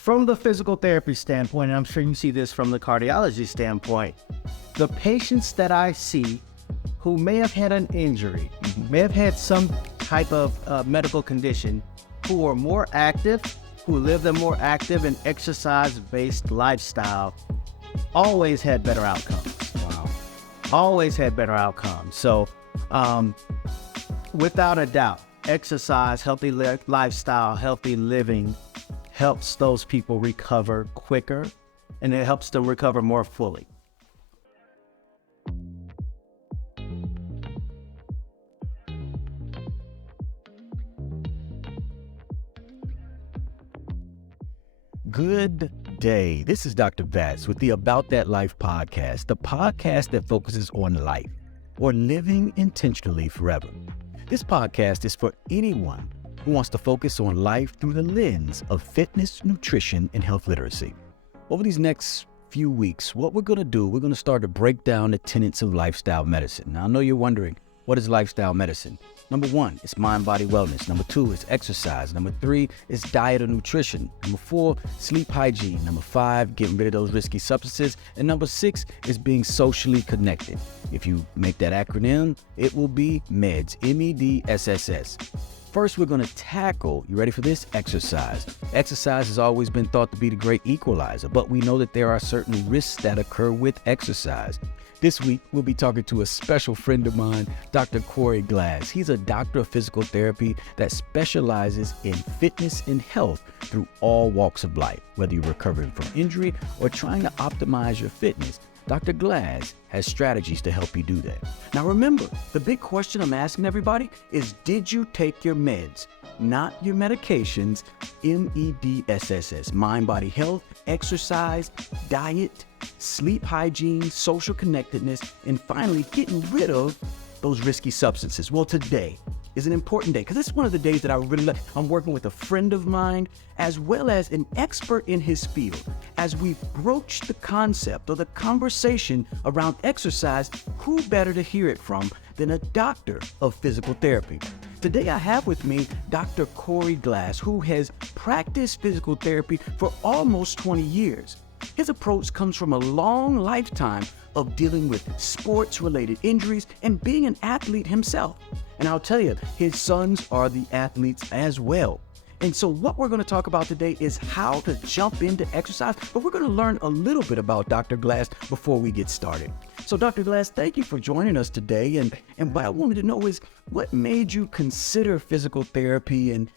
From the physical therapy standpoint, and I'm sure you see this from the cardiology standpoint, the patients that I see who may have had an injury, may have had some type of medical condition, who are more active, who lived a more active and exercise-based lifestyle, always had better outcomes. Wow. Always had better outcomes. So without a doubt, exercise, healthy lifestyle, healthy living helps those people recover quicker, and it helps them recover more fully. Good day. This is Dr. Vats with the About That Life podcast, the podcast that focuses on life or living intentionally forever. This podcast is for anyone who wants to focus on life through the lens of fitness, nutrition, and health literacy. Over these next few weeks, what we're going to do, we're going to start to break down the tenets of lifestyle medicine. Now, I know you're wondering, what is lifestyle medicine? Number 1, it's mind-body wellness. Number 2, it's exercise. Number 3, is diet or nutrition. Number 4, sleep hygiene. Number 5, getting rid of those risky substances. And number 6 is being socially connected. If you make that acronym, it will be MEDS, MEDSSS. First, we're going to tackle, you ready for this? Exercise. Exercise has always been thought to be the great equalizer, but we know that there are certain risks that occur with exercise. This week, we'll be talking to a special friend of mine, Dr. Corey Glass. He's a doctor of physical therapy that specializes in fitness and health through all walks of life. Whether you're recovering from injury or trying to optimize your fitness, Dr. Glass has strategies to help you do that. Now remember, the big question I'm asking everybody is, did you take your meds? Not your medications, MEDSSS, mind, body, health, exercise, diet, sleep hygiene, social connectedness, and finally getting rid of those risky substances. Well, today is an important day because this is one of the days that I really like. I'm working with a friend of mine as well as an expert in his field. As we broach the concept or the conversation around exercise, who better to hear it from than a doctor of physical therapy? Today I have with me Dr. Corey Glass, who has practiced physical therapy for almost 20 years. His approach comes from a long lifetime of dealing with sports-related injuries and being an athlete himself. And I'll tell you, his sons are the athletes as well. And so what we're going to talk about today is how to jump into exercise, but we're going to learn a little bit about Dr. Glass before we get started. So Dr. Glass, thank you for joining us today. And what I wanted to know is, what made you consider physical therapy and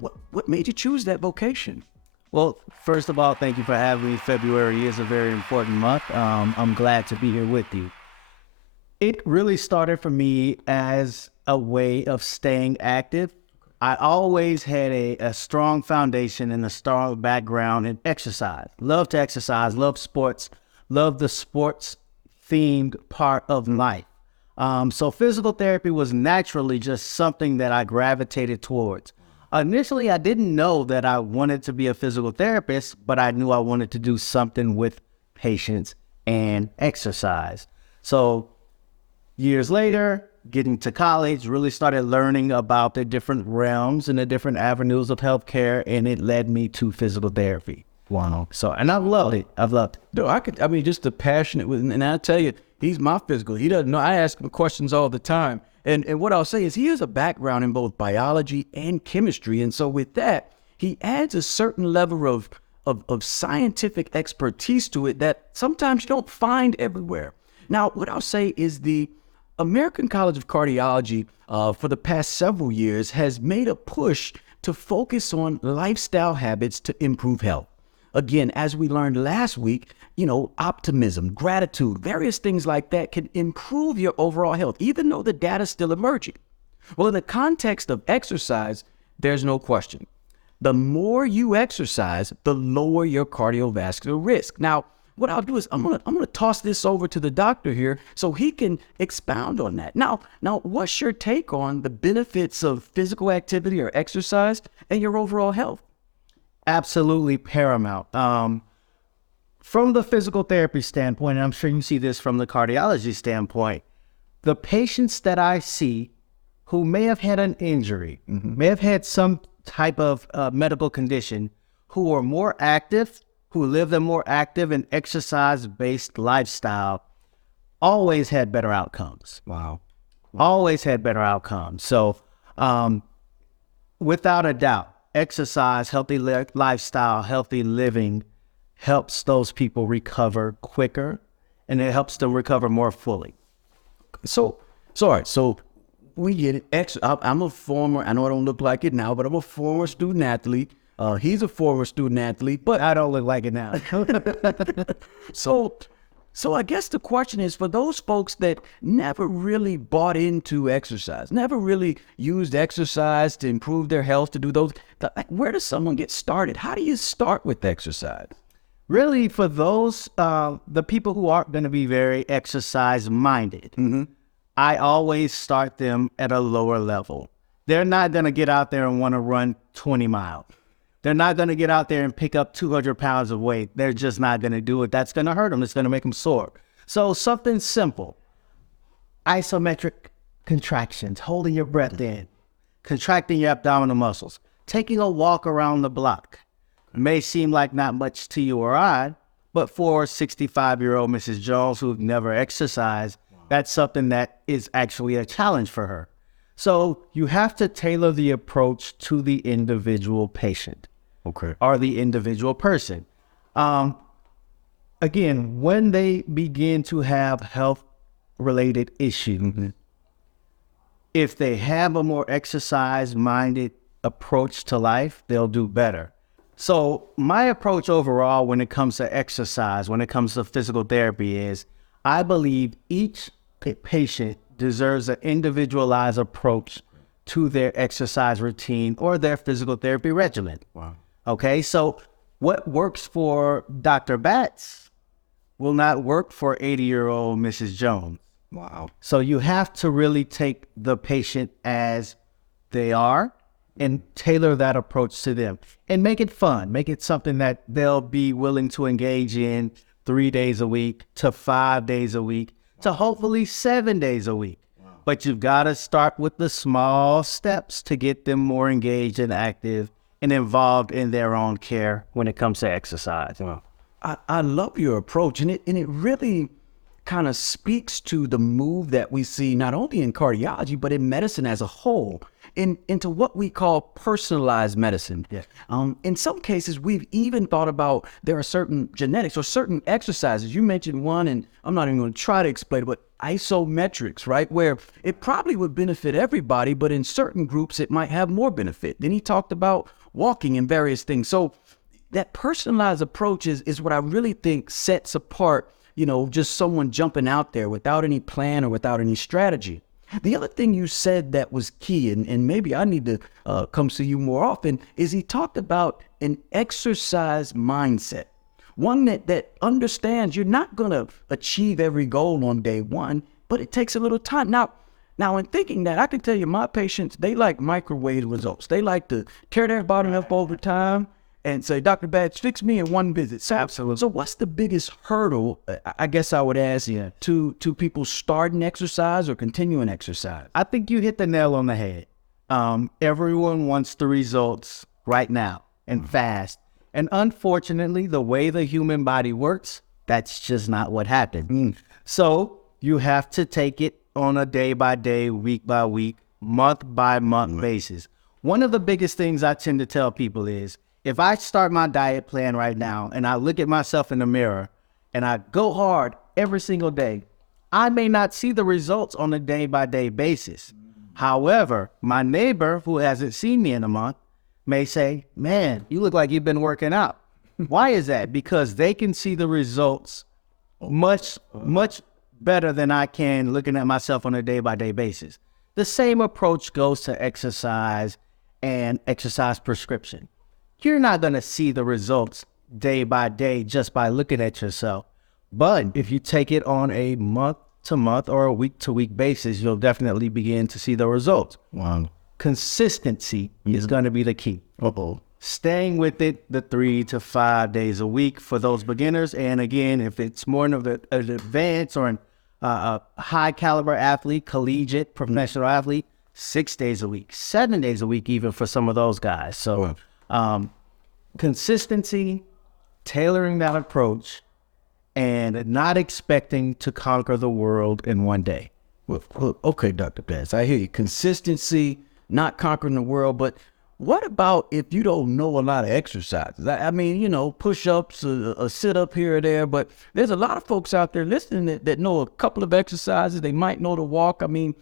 what made you choose that vocation? Well, first of all, thank you for having me. February is a very important month. I'm glad to be here with you. It really started for me as a way of staying active. I always had a strong foundation and a strong background in exercise. Love to exercise, love sports, love the sports-themed part of life. So physical therapy was naturally just something that I gravitated towards. Initially, I didn't know that I wanted to be a physical therapist, but I knew I wanted to do something with patients and exercise. So years later, getting to college, really started learning about the different realms and the different avenues of healthcare, and it led me to physical therapy. Wow. So, and I've loved it. No, just the passionate with, and I tell you, he's my physical. He doesn't know. I ask him questions all the time. And what I'll say is he has a background in both biology and chemistry. And so with that, he adds a certain level of scientific expertise to it that sometimes you don't find everywhere. Now, what I'll say is the American College of Cardiology for the past several years has made a push to focus on lifestyle habits to improve health. Again, as we learned last week, optimism, gratitude, various things like that can improve your overall health, even though the data is still emerging. Well, in the context of exercise, there's no question. The more you exercise, the lower your cardiovascular risk. Now, what I'll do is I'm gonna toss this over to the doctor here so he can expound on that. Now, what's your take on the benefits of physical activity or exercise and your overall health? Absolutely paramount. From the physical therapy standpoint, and I'm sure you see this from the cardiology standpoint, the patients that I see who may have had an injury, may have had some type of medical condition, who are more active, who live a more active and exercise-based lifestyle, always had better outcomes. Wow. Always had better outcomes. So, without a doubt, exercise, healthy lifestyle, healthy living helps those people recover quicker, and it helps them recover more fully. So all right. So we get it. I'm a former, I know I don't look like it now, but I'm a former student athlete. He's a former student athlete, but I don't look like it now. So I guess the question is, for those folks that never really bought into exercise, never really used exercise to improve their health, to do those, where does someone get started? How do you start with exercise? Really, for those, the people who aren't going to be very exercise-minded, I always start them at a lower level. They're not going to get out there and want to run 20 miles. They're not going to get out there and pick up 200 pounds of weight. They're just not going to do it. That's going to hurt them. It's going to make them sore. So something simple, isometric contractions, holding your breath in, contracting your abdominal muscles, taking a walk around the block. May seem like not much to you or I, but for 65-year-old Mrs. Jones who've never exercised, that's something that is actually a challenge for her. So you have to tailor the approach to the individual patient. Okay. Or the individual person. Again, when they begin to have health-related issues, if they have a more exercise-minded approach to life, they'll do better. So my approach overall when it comes to exercise, when it comes to physical therapy is, I believe each patient deserves an individualized approach to their exercise routine or their physical therapy regimen. Wow. Okay, so what works for Dr. Batts will not work for 80-year-old Mrs. Jones. Wow. So you have to really take the patient as they are and tailor that approach to them and make it fun. Make it something that they'll be willing to engage in 3 days a week to 5 days a week to hopefully 7 days a week. Wow. But you've got to start with the small steps to get them more engaged and active and involved in their own care when it comes to exercise. Wow. I love your approach, and it really kind of speaks to the move that we see not only in cardiology, but in medicine as a whole, into what we call personalized medicine. Yeah. In some cases, we've even thought about there are certain genetics or certain exercises. You mentioned one, and I'm not even going to try to explain it, but isometrics, right? Where it probably would benefit everybody, but in certain groups, it might have more benefit. Then he talked about walking and various things. So that personalized approach is what I really think sets apart, just someone jumping out there without any plan or without any strategy. The other thing you said that was key, and maybe I need to come see you more often, is he talked about an exercise mindset. One that understands you're not going to achieve every goal on day one, but it takes a little time. Now, in thinking that, I can tell you my patients, they like microwave results. They like to tear their body up over time and say, Dr. Batts, fix me in one visit. So, Absolutely. So what's the biggest hurdle, I guess I would ask, to people starting exercise or continuing exercise? I think you hit the nail on the head. Everyone wants the results right now and fast. And unfortunately, the way the human body works, that's just not what happens. So you have to take it on a day-by-day, week-by-week, month-by-month basis. One of the biggest things I tend to tell people is, if I start my diet plan right now and I look at myself in the mirror and I go hard every single day, I may not see the results on a day-by-day basis. However, my neighbor who hasn't seen me in a month may say, man, you look like you've been working out. Why is that? Because they can see the results much better than I can looking at myself on a day-by-day basis. The same approach goes to exercise and exercise prescription. You're not going to see the results day by day just by looking at yourself. But if you take it on a month-to-month or a week-to-week basis, you'll definitely begin to see the results. Wow. Consistency is going to be the key. Staying with it the 3 to 5 days a week for those beginners. And again, if it's more of an advanced or a high-caliber athlete, collegiate, professional athlete, 6 days a week, 7 days a week even for some of those guys. So Consistency, tailoring that approach, and not expecting to conquer the world in one day. Well, okay, Dr. Bass, I hear you. Consistency, not conquering the world, but what about if you don't know a lot of exercises? I mean, push-ups, a sit-up here or there, but there's a lot of folks out there listening that know a couple of exercises. They might know to walk. I mean,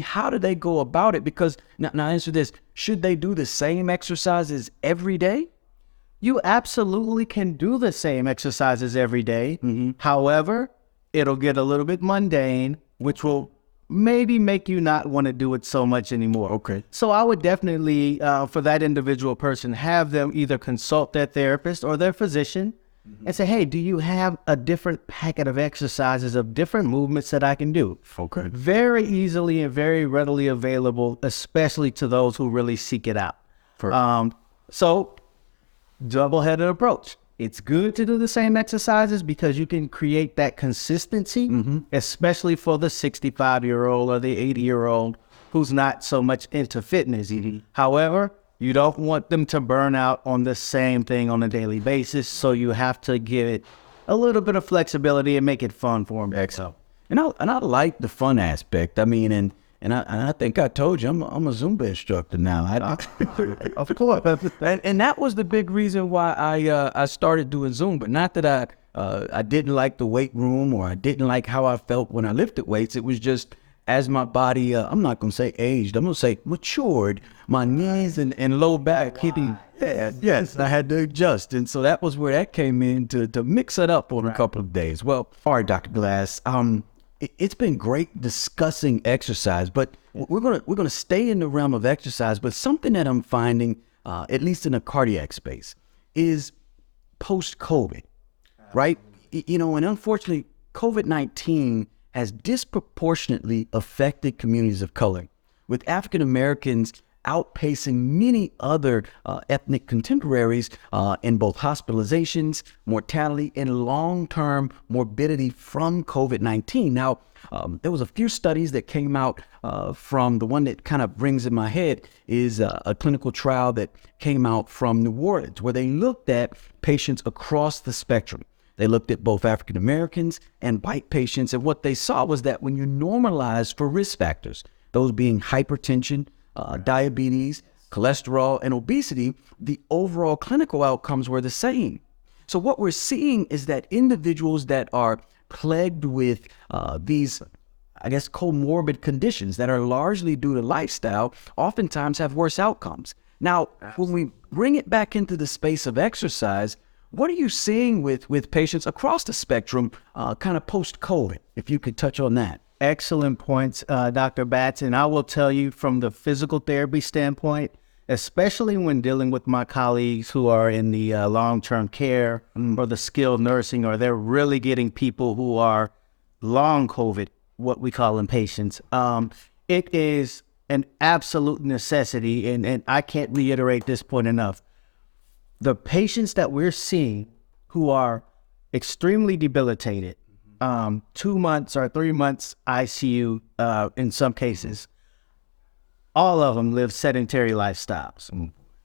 how do they go about it? Because now answer this: should they do the same exercises every day? You absolutely can do the same exercises every day. However, it'll get a little bit mundane, which will maybe make you not want to do it so much anymore. Okay. So I would definitely, for that individual person, have them either consult their therapist or their physician and say, hey, do you have a different packet of exercises of different movements that I can do? Okay. Very easily and very readily available, especially to those who really seek it out. So double-headed approach. It's good to do the same exercises because you can create that consistency, especially for the 65-year-old or the 80-year-old who's not so much into fitness. However, you don't want them to burn out on the same thing on a daily basis, so you have to give it a little bit of flexibility and make it fun for them. Excellent. And I like the fun aspect. I mean, and I think I told you I'm a Zumba instructor now. Of course. And that was the big reason why I started doing Zumba. Not that I didn't like the weight room or I didn't like how I felt when I lifted weights. It was just as my body, I'm not going to say aged, I'm going to say matured, my knees and low back hitting. Yes, I had to adjust. And so that was where that came in to mix it up on a couple of days. Well, all right, Dr. Glass, it's been great discussing exercise, but we're gonna stay in the realm of exercise. But something that I'm finding, at least in the cardiac space, is post-COVID, right? And unfortunately, COVID-19 has disproportionately affected communities of color, with African Americans outpacing many other ethnic contemporaries in both hospitalizations, mortality, and long-term morbidity from COVID-19. Now, there was a few studies that came out from the one that kind of rings in my head is a clinical trial that came out from New Orleans, where they looked at patients across the spectrum. They looked at both African Americans and white patients, and what they saw was that when you normalize for risk factors, those being hypertension, diabetes, cholesterol, and obesity, the overall clinical outcomes were the same. So what we're seeing is that individuals that are plagued with these, I guess, comorbid conditions that are largely due to lifestyle oftentimes have worse outcomes. Now, when we bring it back into the space of exercise, what are you seeing with patients across the spectrum kind of post-COVID, if you could touch on that? Excellent points, Dr. Batts. And I will tell you from the physical therapy standpoint, especially when dealing with my colleagues who are in the long-term care or the skilled nursing, or they're really getting people who are long COVID, what we call them patients. It is an absolute necessity, and I can't reiterate this point enough. The patients that we're seeing who are extremely debilitated, 2 months or 3 months ICU in some cases, all of them live sedentary lifestyles.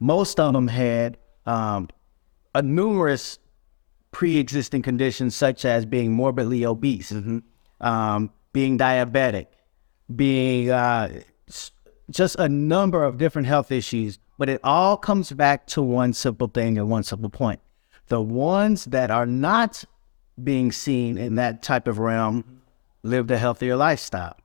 Most of them had a numerous pre-existing conditions such as being morbidly obese, being diabetic, being just a number of different health issues. But it all comes back to one simple thing and one simple point. The ones that are not being seen in that type of realm lived a healthier lifestyle.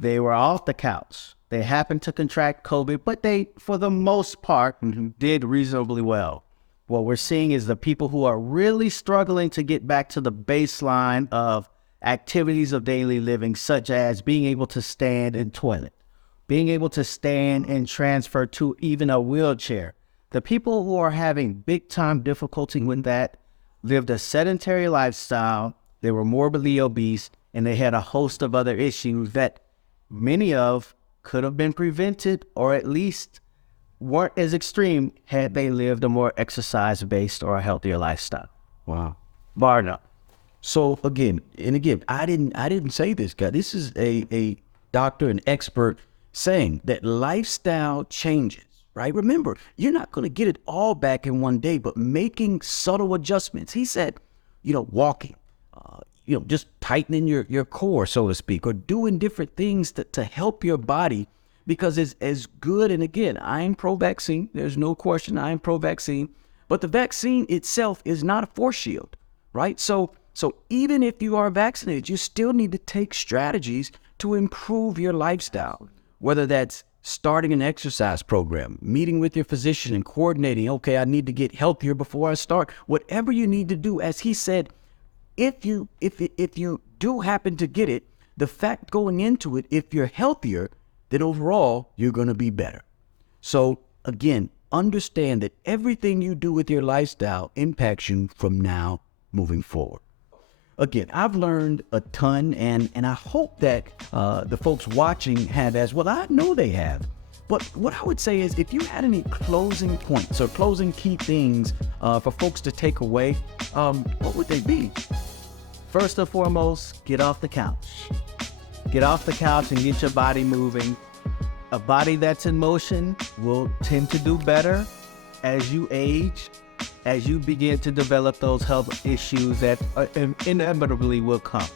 They were off the couch. They happened to contract COVID, but they, for the most part, did reasonably well. What we're seeing is the people who are really struggling to get back to the baseline of activities of daily living, such as being able to stand in toilet, being able to stand and transfer to even a wheelchair. The people who are having big time difficulty with that lived a sedentary lifestyle, they were morbidly obese, and they had a host of other issues that many of could have been prevented, or at least weren't as extreme had they lived a more exercise-based or a healthier lifestyle. Wow. Bar none. So again, I didn't say this, guy. This is a doctor, an expert, saying that lifestyle changes, right? Remember, you're not going to get it all back in one day, but making subtle adjustments. He said, walking, just tightening your core, so to speak, or doing different things to help your body, because it's as good. And again, I am pro-vaccine. There's no question I am pro-vaccine, but the vaccine itself is not a force shield, right? So even if you are vaccinated, you still need to take strategies to improve your lifestyle, whether that's starting an exercise program, meeting with your physician and coordinating, okay, I need to get healthier before I start. Whatever you need to do, as he said, if you do happen to get it, the fact going into it, if you're healthier, then overall, you're going to be better. So again, understand that everything you do with your lifestyle impacts you from now moving forward. Again, I've learned a ton, and I hope that the folks watching have as well. I know they have. But what I would say is, if you had any closing points or closing key things for folks to take away, what would they be? First and foremost, get off the couch. Get off the couch and get your body moving. A body that's in motion will tend to do better as you age, as you begin to develop those health issues that inevitably will come.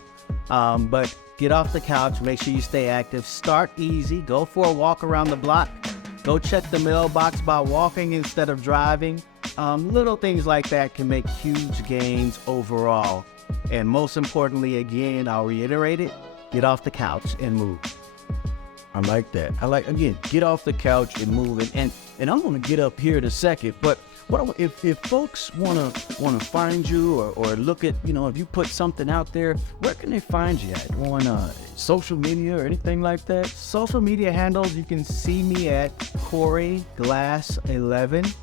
But get off the couch, make sure you stay active, start easy, go for a walk around the block, go check the mailbox by walking instead of driving. Little things like that can make huge gains overall. And most importantly, again, I'll reiterate it, get off the couch and move. I like that. Again, get off the couch and move. And I'm going to get up here in a second, but if folks want to find you or look at, if you put something out there, where can they find you at? On social media or anything like that? Social media handles, you can see me at CoreyGlass11.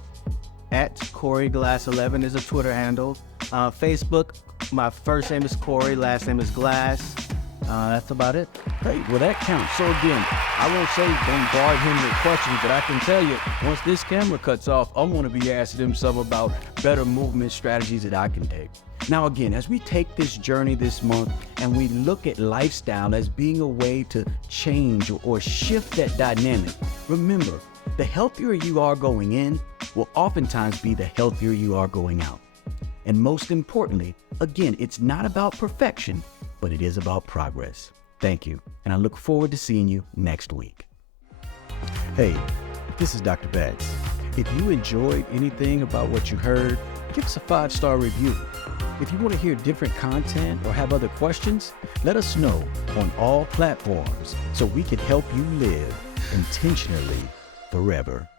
At CoreyGlass11 is a Twitter handle. Facebook, my first name is Corey, last name is Glass. That's about it. Hey, well, that counts. So again, I won't say bombard him with questions, but I can tell you, once this camera cuts off, I'm going to be asking him some about better movement strategies that I can take. Now, again, as we take this journey this month and we look at lifestyle as being a way to change or shift that dynamic, remember, the healthier you are going in will oftentimes be the healthier you are going out. And most importantly, again, it's not about perfection, but it is about progress. Thank you, and I look forward to seeing you next week. Hey, this is Dr. Betts. If you enjoyed anything about what you heard, give us a 5-star review. If you want to hear different content or have other questions, let us know on all platforms so we can help you live intentionally forever.